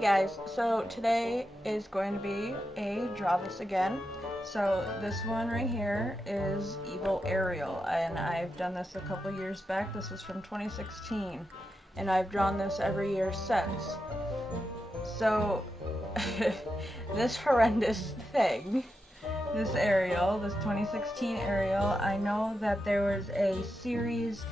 Hey guys, so today is going to be a draw this again. So this one right here is Evil Ariel, and I've done this a couple years back. This was from 2016, and I've drawn this every year since. So this horrendous thing, this Ariel, this 2016 Ariel, I know that there was a series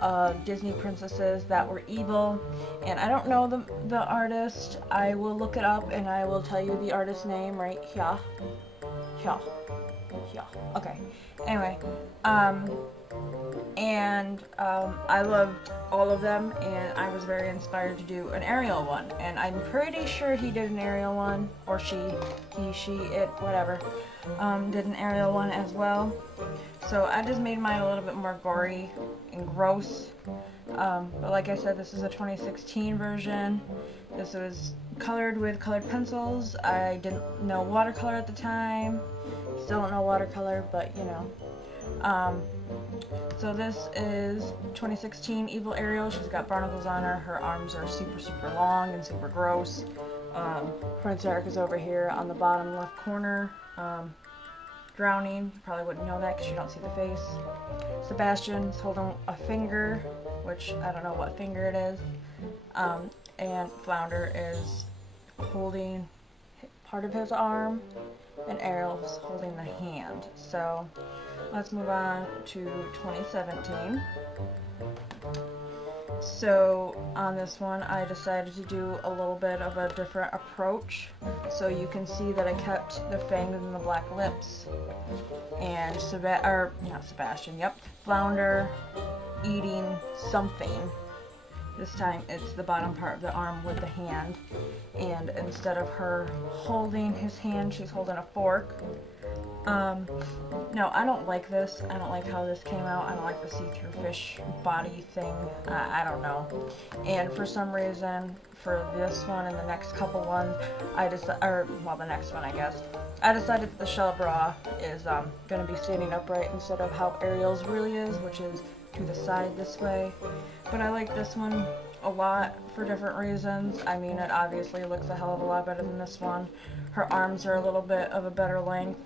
of Disney princesses that were evil, and I don't know the artist. I will look it up and I will tell you the artist's name right here. Here. Here. Okay. Anyway, I loved all of them, and I was very inspired to do an Ariel one, and I'm pretty sure he did an Ariel one, or she, he, she, it, whatever, did an Ariel one as well. So I just made mine a little bit more gory and gross, but like I said, this is a 2016 version. This was colored with colored pencils. I didn't know watercolor at the time, still don't know watercolor, but you know. So this is 2016 Evil Ariel. She's got barnacles on her. Her arms are super long and super gross. Prince Eric is over here on the bottom left corner, drowning. You probably wouldn't know that because you don't see the face. Sebastian's holding a finger, which I don't know what finger it is. And Flounder is holding part of his arm, and Ariel's holding the hand. So let's move on to 2017. So on this one, I decided to do a little bit of a different approach. So you can see that I kept the fangs and the black lips, and not Sebastian, yep, Flounder eating something. This time it's the bottom part of the arm with the hand, and instead of her holding his hand, she's holding a fork. No, I don't like this. I don't like how this came out. I don't like the see-through fish body thing. I don't know. And for some reason, for this one and the next couple ones, the next one I guess, I decided that the shell bra is going to be standing upright instead of how Ariel's really is, which is to the side this way. But I like this one a lot for different reasons. I mean, it obviously looks a hell of a lot better than this one. Her arms are a little bit of a better length.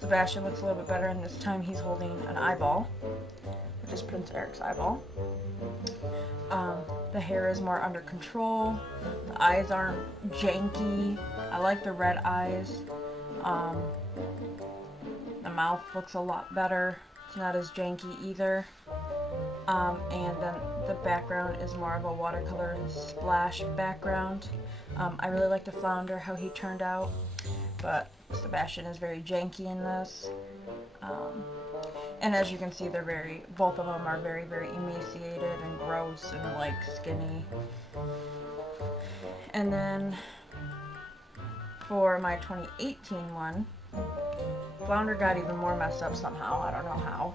Sebastian looks a little bit better, and this time he's holding an eyeball, which is Prince Eric's eyeball. The hair is more under control. The eyes aren't janky. I like the red eyes. The mouth looks a lot better. It's not as janky either. And then the background is more of a watercolor splash background. I really like the Flounder, how he turned out, but Sebastian is very janky in this. And as you can see, both of them are very emaciated and gross and like skinny. And then for my 2018 one, Flounder got even more messed up somehow. I don't know how.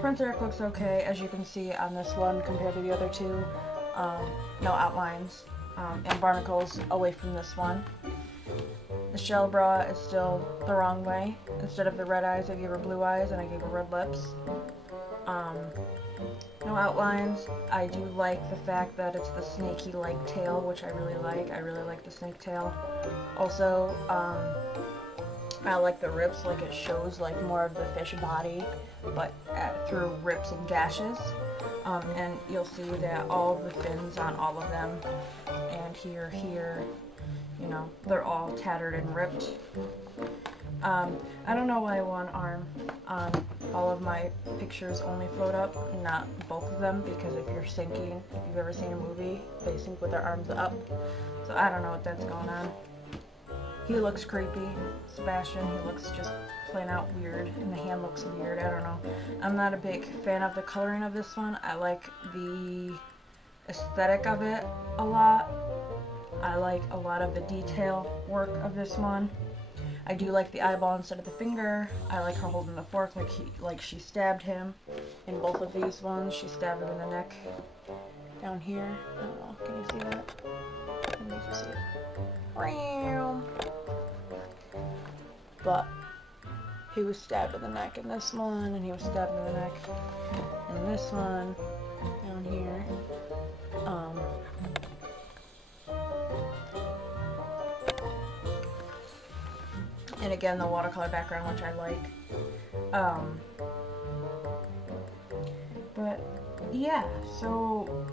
Prince Eric looks okay, as you can see on this one compared to the other two. No outlines, and barnacles away from this one. The shell bra is still the wrong way. Instead of the red eyes, I gave her blue eyes, and I gave her red lips. No outlines. I do like the fact that it's the snaky-like tail, which I really like. I really like the snake tail. Also, I like the rips, like it shows like more of the fish body, but through rips and gashes. And you'll see that all of the fins on all of them, and here, you know, they're all tattered and ripped. I don't know why one arm on all of my pictures only float up, not both of them, because if you're sinking, if you've ever seen a movie, they sink with their arms up. So I don't know what that's going on. He looks creepy. Sebastian, he looks just plain out weird, and the hand looks weird. I don't know. I'm not a big fan of the coloring of this one. I like the aesthetic of it a lot. I like a lot of the detail work of this one. I do like the eyeball instead of the finger. I like her holding the fork like she stabbed him. In both of these ones, she stabbed him in the neck. Down here. I don't know. Can you see that? Let me just see it. But he was stabbed in the neck in this one, and he was stabbed in the neck in this one down here. again, the watercolor background, which I like. But yeah, so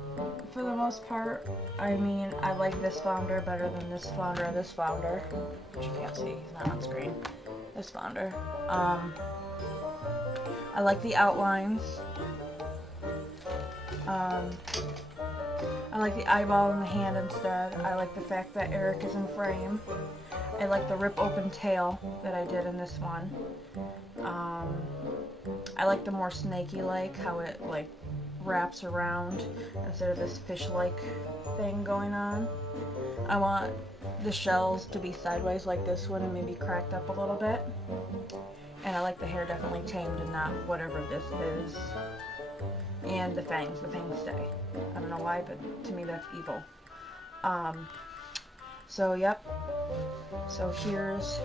for the most part, I mean, I like this flounder better than this flounder or this flounder, which you can't see, he's not on screen. This flounder. I like the outlines. I like the eyeball in the hand instead. I like the fact that Eric is in frame. I like the rip open tail that I did in this one. I like the more snaky like, how it like wraps around instead of this fish-like thing going on. I want the shells to be sideways like this one and maybe cracked up a little bit. And I like the hair definitely tamed and not whatever this is. And the fangs stay. I don't know why, but to me that's evil. So yep. So here's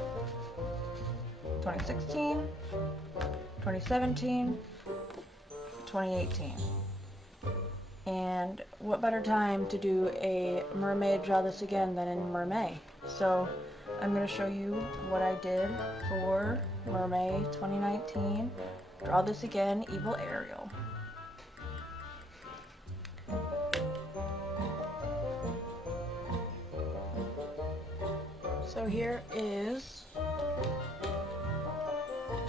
2016, 2017, 2018. And what better time to do a mermaid draw this again than in Mermaid. So I'm going to show you what I did for Mermaid 2019. Draw this again, Evil Ariel. So here is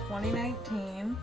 2019.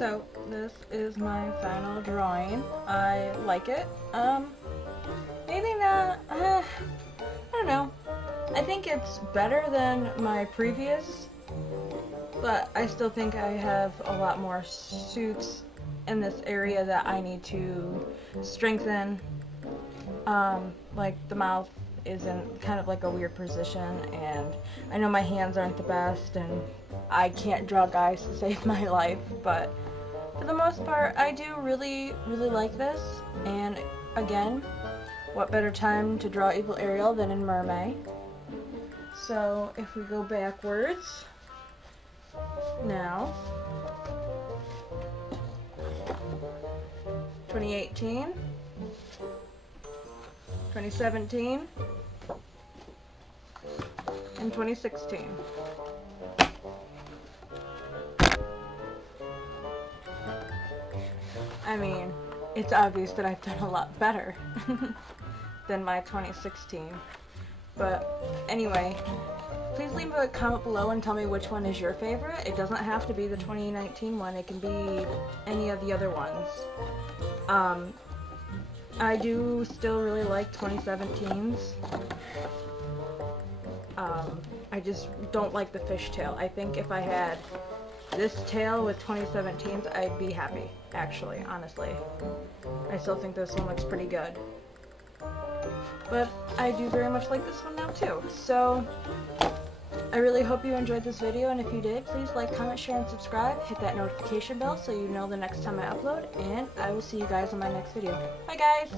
So this is my final drawing. I like it. Maybe not, I don't know. I think it's better than my previous, but I still think I have a lot more suits in this area that I need to strengthen. Like the mouth is in kind of like a weird position, and I know my hands aren't the best, and I can't draw guys to save my life, but for the most part, I do really like this. And again, what better time to draw Evil Ariel than in Mermaid? So if we go backwards, now, 2018, 2017, and 2016. I mean, it's obvious that I've done a lot better than my 2016. But anyway, please leave a comment below and tell me which one is your favorite. It doesn't have to be the 2019 one, it can be any of the other ones. I do still really like 2017's. I just don't like the fishtail. I think if I had this tail with 2017's, I'd be happy, actually, honestly. I still think this one looks pretty good. But I do very much like this one now too. So I really hope you enjoyed this video, and if you did, please like, comment, share, and subscribe. Hit that notification bell so you know the next time I upload, and I will see you guys in my next video. Bye guys!